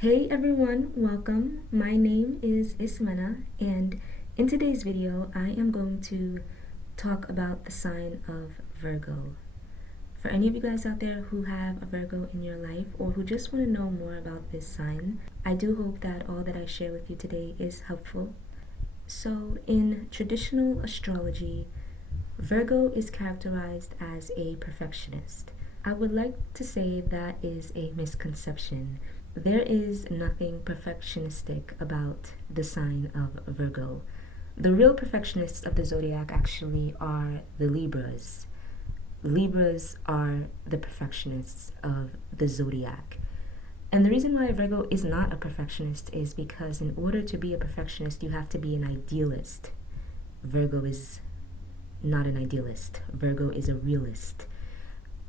Hey everyone, welcome. My name is Ismena, and in today's video, I am going to talk about the sign of Virgo. For any of you guys out there who have a Virgo in your life or who just want to know more about this sign, I do hope that all that I share with you today is helpful. So, in traditional astrology, Virgo is characterized as a perfectionist. I would like to say that is a misconception. There is nothing perfectionistic about the sign of Virgo. The real perfectionists of the zodiac actually are the Libras. Libras are the perfectionists of the zodiac. And the reason why Virgo is not a perfectionist is because in order to be a perfectionist, you have to be an idealist. Virgo is not an idealist. Virgo is a realist.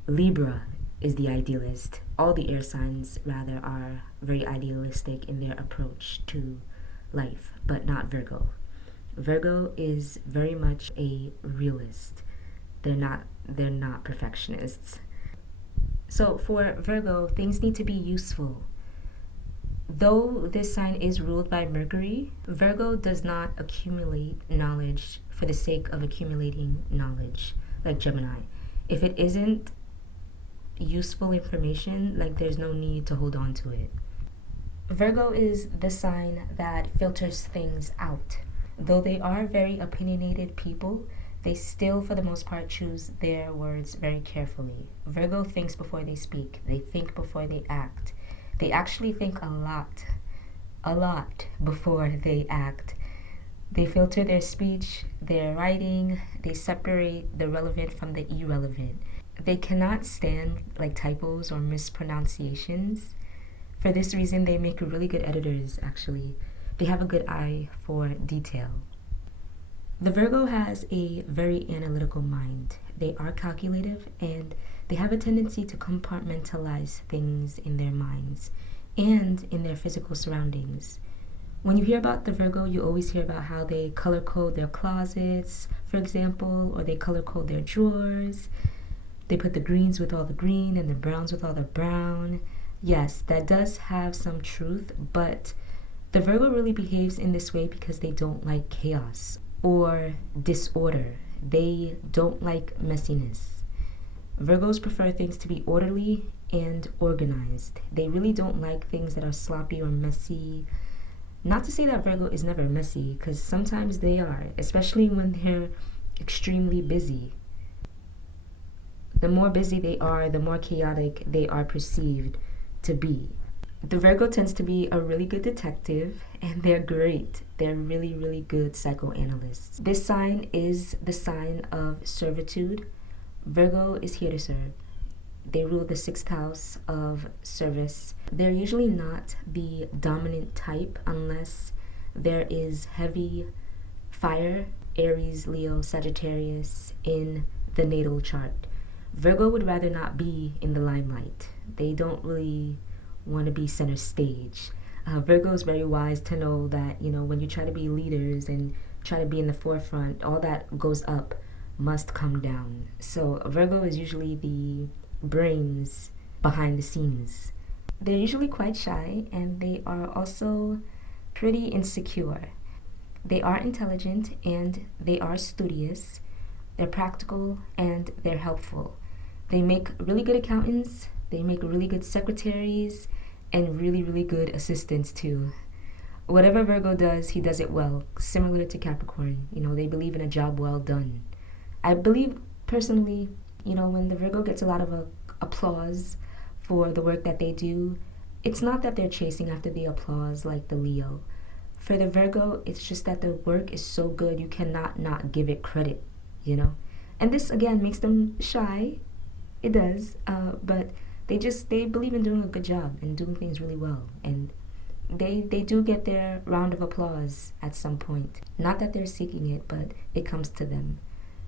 Libra is the idealist. All the air signs, rather, are very idealistic in their approach to life, but not Virgo. Virgo is very much a realist. They're not perfectionists. So for Virgo, things need to be useful. Though this sign is ruled by Mercury, Virgo does not accumulate knowledge for the sake of accumulating knowledge like Gemini. If it isn't useful information, like there's no need to hold on to it. Virgo is the sign that filters things out. Though they are very opinionated people, they still, for the most part, choose their words very carefully. Virgo thinks before they speak. They think before they act. They actually think a lot before they act. They filter their speech, their writing, they separate the relevant from the irrelevant. They cannot stand like typos or mispronunciations. For this reason, they make really good editors, actually. They have a good eye for detail. The Virgo has a very analytical mind. They are calculative and they have a tendency to compartmentalize things in their minds and in their physical surroundings. When you hear about the Virgo, you always hear about how they color code their closets, for example, or they color code their drawers. They put the greens with all the green and the browns with all the brown. Yes, that does have some truth, but the Virgo really behaves in this way because they don't like chaos or disorder. They don't like messiness. Virgos prefer things to be orderly and organized. They really don't like things that are sloppy or messy. Not to say that Virgo is never messy, because sometimes they are, especially when they're extremely busy. The more busy they are, the more chaotic they are perceived to be. The Virgo tends to be a really good detective, and they're great. They're really, really good psychoanalysts. This sign is the sign of servitude. Virgo is here to serve. They rule the sixth house of service. They're usually not the dominant type unless there is heavy fire, Aries, Leo, Sagittarius in the natal chart. Virgo would rather not be in the limelight. They don't really want to be center stage. Virgo is very wise to know that, when you try to be leaders and try to be in the forefront, all that goes up must come down. So Virgo is usually the brains behind the scenes. They're usually quite shy and they are also pretty insecure. They are intelligent and they are studious. They're practical and they're helpful. They make really good accountants, they make really good secretaries, and really, really good assistants too. Whatever Virgo does, he does it well, similar to Capricorn. They believe in a job well done. I believe personally, when the Virgo gets a lot of applause for the work that they do, it's not that they're chasing after the applause like the Leo. For the Virgo, it's just that the work is so good you cannot not give it credit, And this, again, makes them shy. It does, but they believe in doing a good job and doing things really well. And they do get their round of applause at some point. Not that they're seeking it, but it comes to them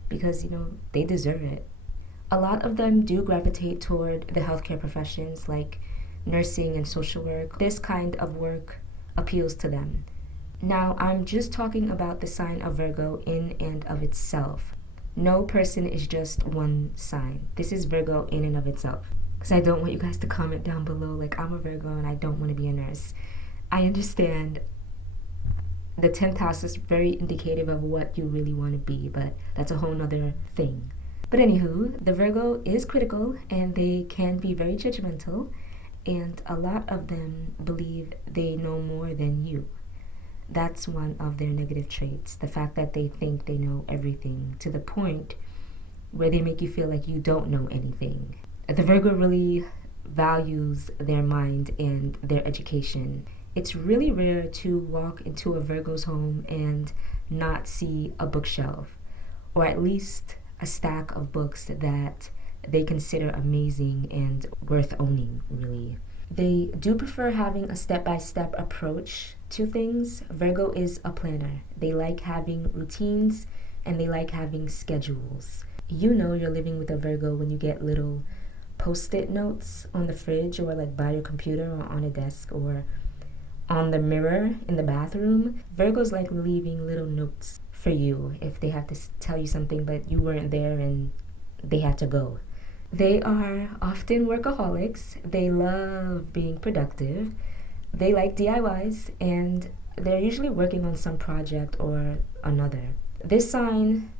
because, they deserve it. A lot of them do gravitate toward the healthcare professions like nursing and social work. This kind of work appeals to them. Now, I'm just talking about the sign of Virgo in and of itself. No person is just one sign. This is Virgo in and of itself. because I don't want you guys to comment down below like I'm a Virgo and I don't want to be a nurse. I understand the 10th house is very indicative of what you really want to be, but that's a whole nother thing. But anywho, the Virgo is critical and they can be very judgmental, and a lot of them believe they know more than you. That's one of their negative traits, the fact that they think they know everything to the point where they make you feel like you don't know anything. The Virgo really values their mind and their education. It's really rare to walk into a Virgo's home and not see a bookshelf, or at least a stack of books that they consider amazing and worth owning, really. They do prefer having a step-by-step approach to things. Virgo is a planner. They like having routines and they like having schedules. You know you're living with a Virgo when you get little post-it notes on the fridge or like by your computer or on a desk or on the mirror in the bathroom. Virgos like leaving little notes for you if they have to tell you something but you weren't there and they had to go. They are often workaholics. They love being productive. They like DIYs and they're usually working on some project or another. This sign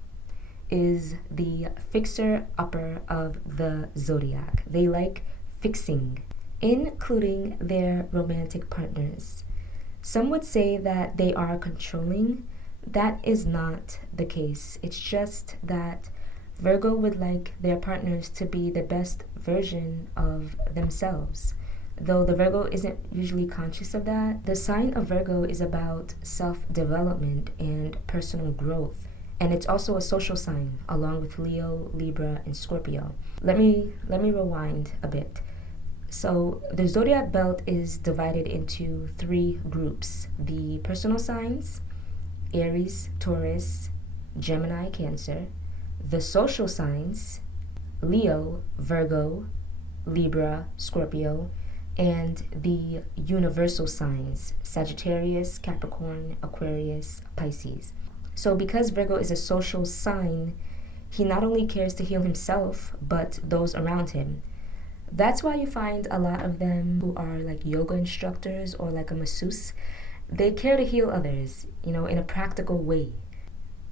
is the fixer-upper of the zodiac. They like fixing, including their romantic partners. Some would say that they are controlling. That is not the case. It's just that Virgo would like their partners to be the best version of themselves. Though the Virgo isn't usually conscious of that, the sign of Virgo is about self-development and personal growth. And it's also a social sign, along with Leo, Libra, and Scorpio. Let me rewind a bit. So the zodiac belt is divided into 3 groups: the personal signs, Aries, Taurus, Gemini, Cancer; the social signs, Leo, Virgo, Libra, Scorpio; and the universal signs, Sagittarius, Capricorn, Aquarius, Pisces. So because Virgo is a social sign, he not only cares to heal himself, but those around him. That's why you find a lot of them who are like yoga instructors or like a masseuse. They care to heal others, in a practical way.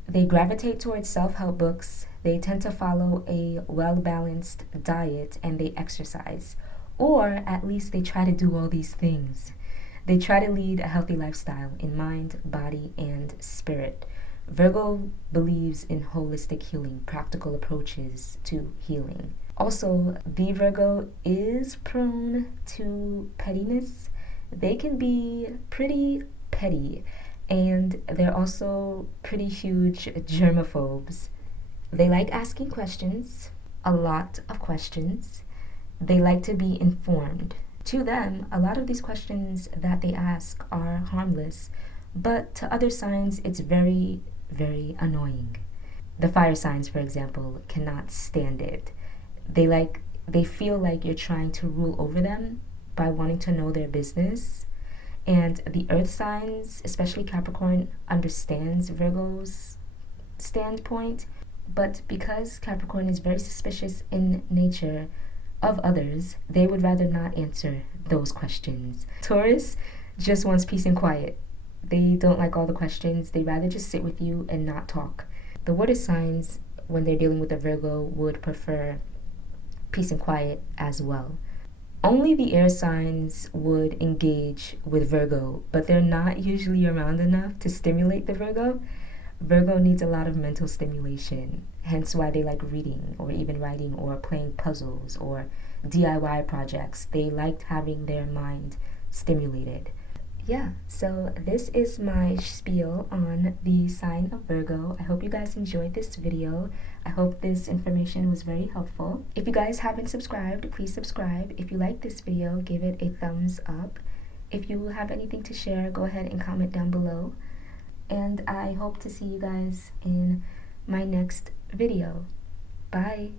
They gravitate towards self-help books. They tend to follow a well-balanced diet and they exercise. Or at least they try to do all these things. They try to lead a healthy lifestyle in mind, body, and spirit. Virgo believes in holistic healing, practical approaches to healing. Also, the Virgo is prone to pettiness. They can be pretty petty, and they're also pretty huge germaphobes. They like asking questions, a lot of questions. They like to be informed. To them, a lot of these questions that they ask are harmless, but to other signs, it's very, very annoying. The fire signs, for example, cannot stand it. They feel like you're trying to rule over them by wanting to know their business. And the earth signs, especially Capricorn, understands Virgo's standpoint. But because Capricorn is very suspicious in nature of others, they would rather not answer those questions. Taurus just wants peace and quiet. They don't like all the questions. They rather just sit with you and not talk. The water signs, when they're dealing with a Virgo, would prefer peace and quiet as well. Only the air signs would engage with Virgo, but they're not usually around enough to stimulate the Virgo. Virgo needs a lot of mental stimulation, hence why they like reading or even writing or playing puzzles or DIY projects. They liked having their mind stimulated. Yeah, so this is my spiel on the sign of Virgo. I hope you guys enjoyed this video. I hope this information was very helpful. If you guys haven't subscribed, please subscribe. If you like this video, give it a thumbs up. If you have anything to share, go ahead and comment down below. And I hope to see you guys in my next video. Bye!